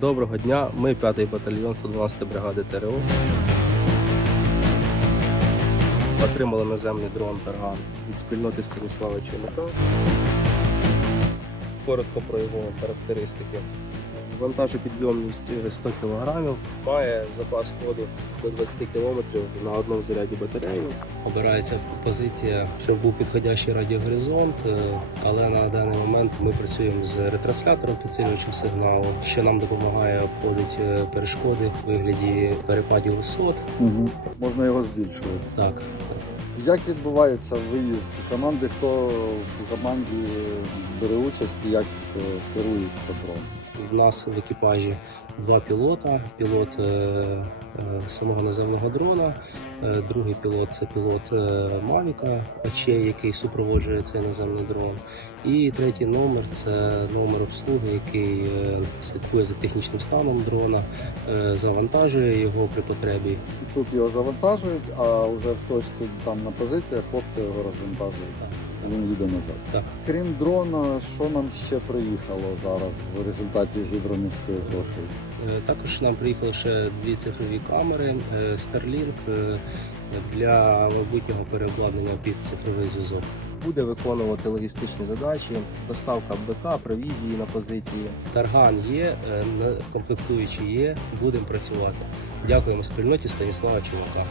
Доброго дня, ми 5-й батальйон 112 бригади ТРО. Отримали наземний дрон Тарган від спільноти Станіслава Чайника. Коротко про його характеристики. Вантажопідйомність 100 кг, має запас ходу до 20 км на одному заряді батареї. Обирається позиція, щоб був підходящий радіогоризонт, е, але на даний момент ми працюємо з ретранслятором підсилювачем сигналу, що нам допомагає обходити е, перешкоди в вигляді перепадів висот. Угу. Можна його збільшувати. Так, Як відбувається виїзд команди? Хто в команді бере участь і як е, керується дрон? В нас в екіпажі два пілота. Пілот е, е, самого наземного дрона, е, другий пілот це пілот Мавіка, очей, який супроводжує цей наземний дрон. І третій номер це номер обслуги, який слідкує за технічним станом дрона, завантажує його при потребі. Тут його завантажують, а вже в точці там на позиціях хлопці його розвантажують. Він їде назад. Так. Крім дрона, що нам ще приїхало зараз в результаті зібраних цих грошей? Е, Також нам приїхали ще дві цифрові камери е, Starlink е, для майбутнього переобладнання під цифровий зв'язок. Буде виконувати логістичні задачі, доставка БК, провізії на позиції. Тарган є, комплектуючі є. Будемо працювати. Дякуємо спільноті Станіслава Чумака.